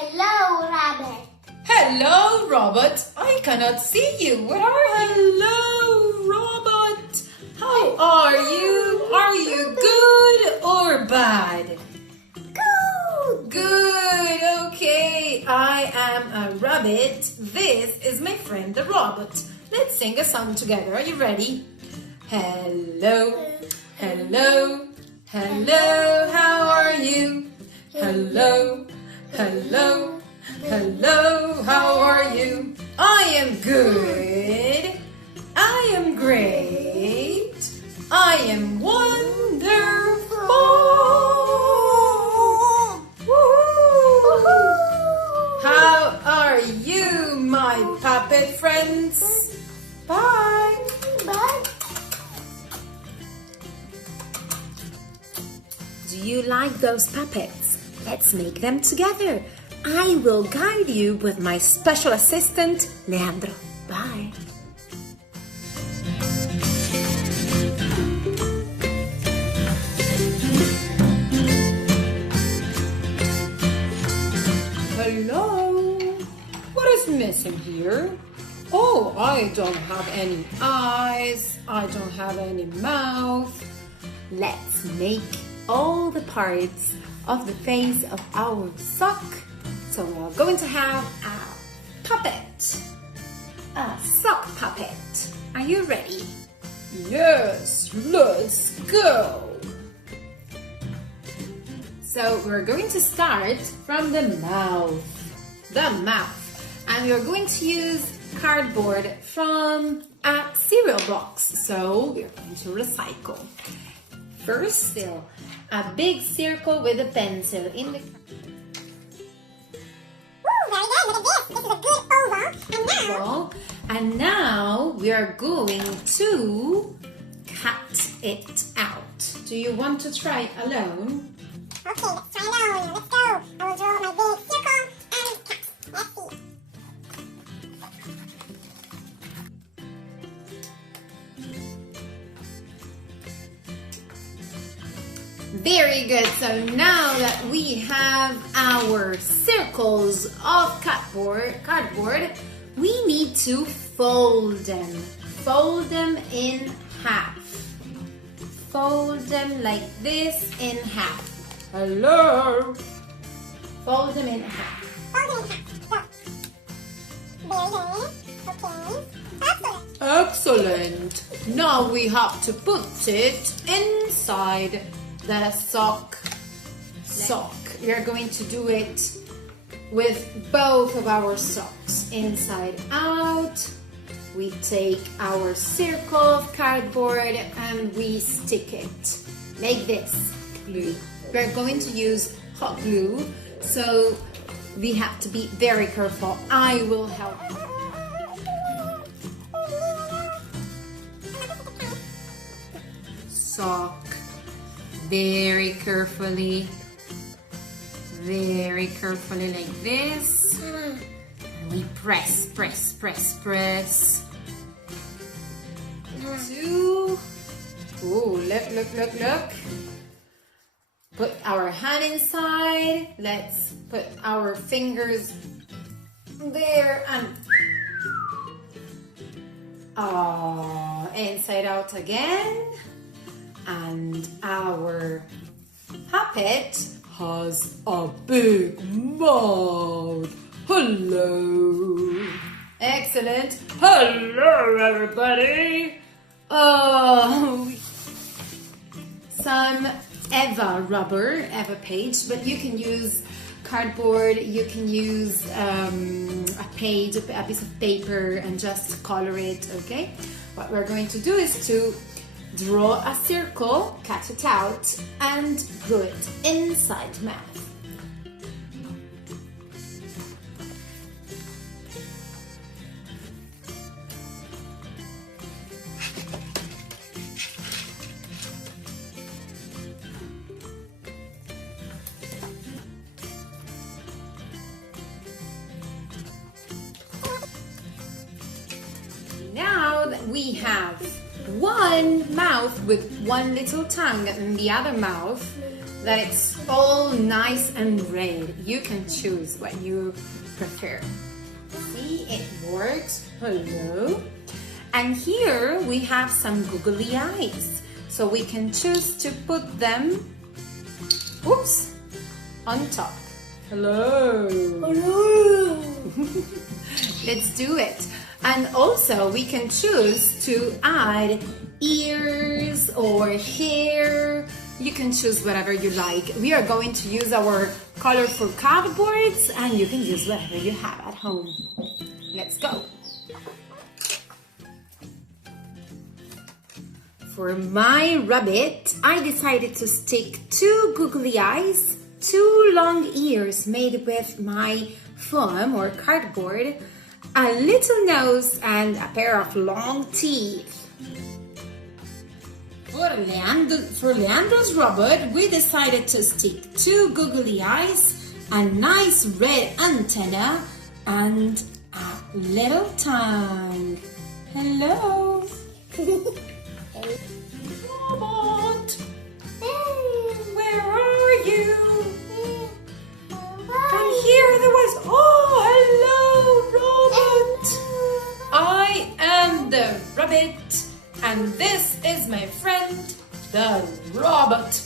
Hello, Rabbit. Hello, Robot. I cannot see you. Where are you? Hello, Robot. How are you? Are you good or bad? Good. Good. Okay. I am a rabbit. This is my friend, the robot. Let's sing a song together. Are you ready? Hello. Hello. Hello. How are you? Hello. Hello. Hello, how are you? I am good. I am great. I am wonderful. Woo-hoo. How are you, my puppet friends? Bye. Bye. Do you like those puppets? Let's make them together. I will guide you with my special assistant, Leandro. Bye. Hello. What is missing here? Oh, I don't have any eyes. I don't have any mouth. Let's make all the parts of the face of our sock. So we're going to have a puppet, a sock puppet. Are you ready? Yes, let's go. So we're going to start from the mouth. And we're going to use cardboard from a cereal box. So we're going to recycle. First, still a big circle with a pencil in the Very good. Look at this. This is a good oval. and now we are going to cut it out. Do you want to try alone? Okay, let's try it out. Let's go. I will draw my big circle and cut. Let's see. Very good. So now that we have our circles of cardboard, we need to fold them. Fold them in half. Fold them like this in half. Hello. Fold them in half. Fold it in half. Go. Very good. Okay. Excellent. Excellent. Now we have to put it inside the sock. We are going to do it with both of our socks, inside out. We take our circle of cardboard and we stick it like this. Glue. We're going to use hot glue, so we have to be very careful. I will help. Sock. Very carefully like this. And we press. Two. Oh, look. Put our hand inside. Let's put our fingers there and inside out again. And our puppet has a big mouth. Hello. Excellent. Hello, everybody. Oh, some Eva page, but you can use cardboard, you can use a page, a piece of paper, and just color it, okay? What we're going to do is to draw a circle, cut it out, and glue it inside the mouth. Now that we have one mouth with one little tongue and the other mouth that it's all nice and red. You can choose what you prefer. See, it works. Hello. And here we have some googly eyes. So we can choose to put them, oops, on top. Hello. Hello. Let's do it. And also we can choose to add ears or hair. You can choose whatever you like. We are going to use our colorful cardboards, and you can use whatever you have at home. Let's go. For my rabbit, I decided to stick 2 googly eyes, 2 long ears made with my foam or cardboard, a little nose, and a pair of long teeth. For Leandro's robot, we decided to stick 2 googly eyes, a nice red antenna, and a little tongue. Hello. Robot, where are you? I'm here. There was. Oh, hello, robot. I am the rabbit, and this is my friend, the robot.